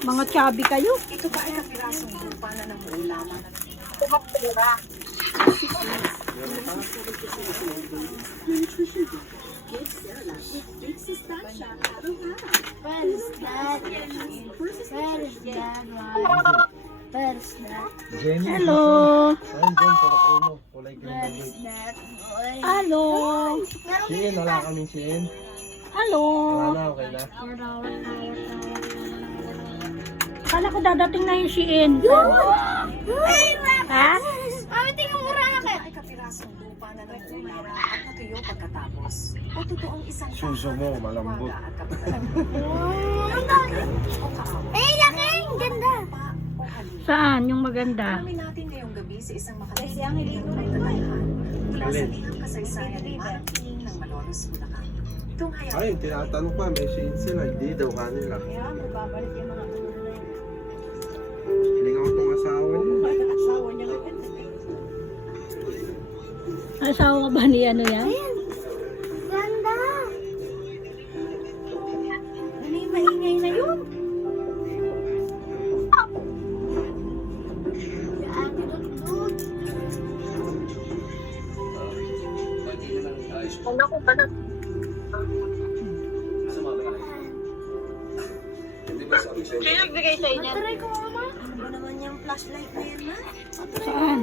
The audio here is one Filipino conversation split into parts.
Mga chubby kayo. Ito ba ay kapirasong lupa na namuo lamang ng Hello. Ayun dyan, tulak ulo. Kulay green. Hello. Siin, wala kami siin. Hello. Wala na, okay na. Kala ko dadating na yung Shein. Ha? ay kapirasong lupa na namuo lamang at natuyo pagkatapos. O totoong isang Suso mo, malambot. at kapatalan. Saan yung maganda? Alamin natin ngayong gabi sa isang makatagsiang tunay na tayhan mula sa liham kasaysayan ng Marating ng Malolos, Bulacan. Tunghayan Ayun, tinatanong pa, may siin sila. Hindi daw kanila. Hiling ako itong asawa niya. Asawa ba ni ano yan? maingay na yun. Ano ko ba na? Sino nagbigay sa inyo? Try ko mama. Ano ba naman yung flashlight na yan, ma? Saan?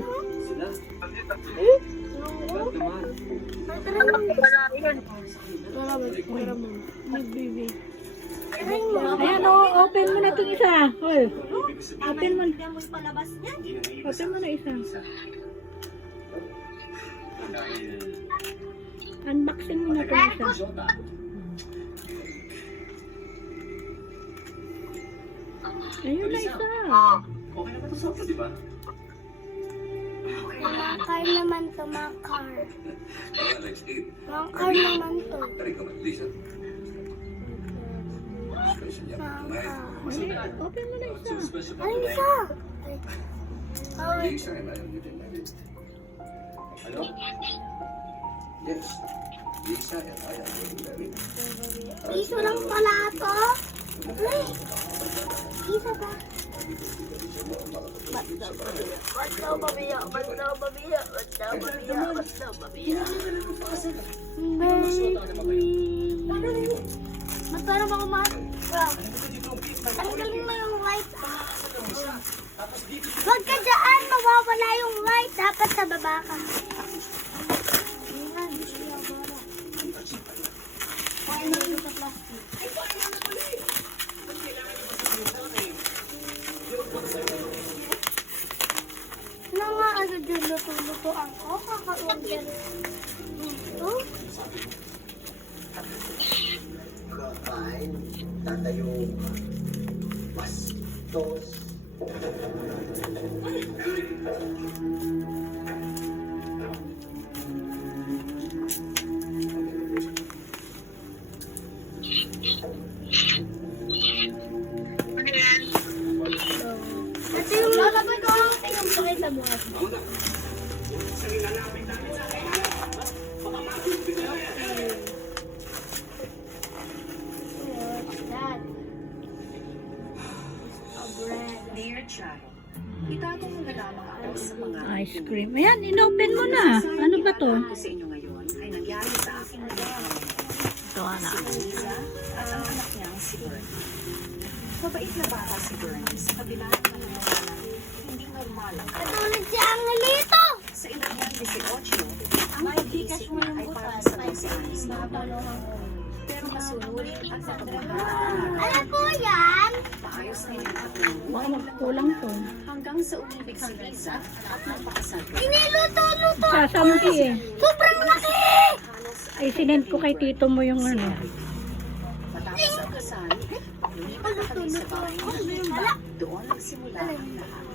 Ano ko ba na yun? Ayan o, open mo na itong isa. Hoy, open mo. Hindi mo palabas niya. Open mo na isa. Unboxing mo na itong isa. Ayun na isa. Makar naman to, makar. Makar naman to. Makar. Open mo na isa. Ano isa? Ay, piso lang pala ito. Ay, isa ba? Ba't daw babiya? Ba't daw babiya? Ba't daw babiya? Ba't daw babiya? Baby. Magkaroon ako mat. Tanggalin mo yung light. Huwag ka dyan. Mawawala yung light. Dapat sa baba ka. Ano nga agad yung luto-lutoan ko? Kaka-order. Ito? Kakain, tatayo, bastos. Ito yung lalabay ko. Ito yung pakita mo. Dear child, itatong mo na lamang ako sa mga Ice cream. Ayan, inopen mo na. Ano ba to? Ang sa inyo ngayon ay nangyari sa aking nagawin. Ito na. Si Lisa at ang anak niyang si Bernie. Mabait na bata si Bernie sa kabila ng kanilang hindi normal ang Katulad si Angelito. sa edad niyang 18, ang pag-iisip niya ay parang sa 12 anos na pero masunurin at napagmahal. Alam ko yan. Maayos na yung katulong Baka magkulang to. hanggang sa umibig si Lisa at nagpakasal. Iniluto-luto. Sasampi eh. Sobrang laki. Halos Ay, sinend ko kay tito mo yung ano. matapos ang kasal, lumipat na kami sa bahay namin. Doon nagsimula ang lahat.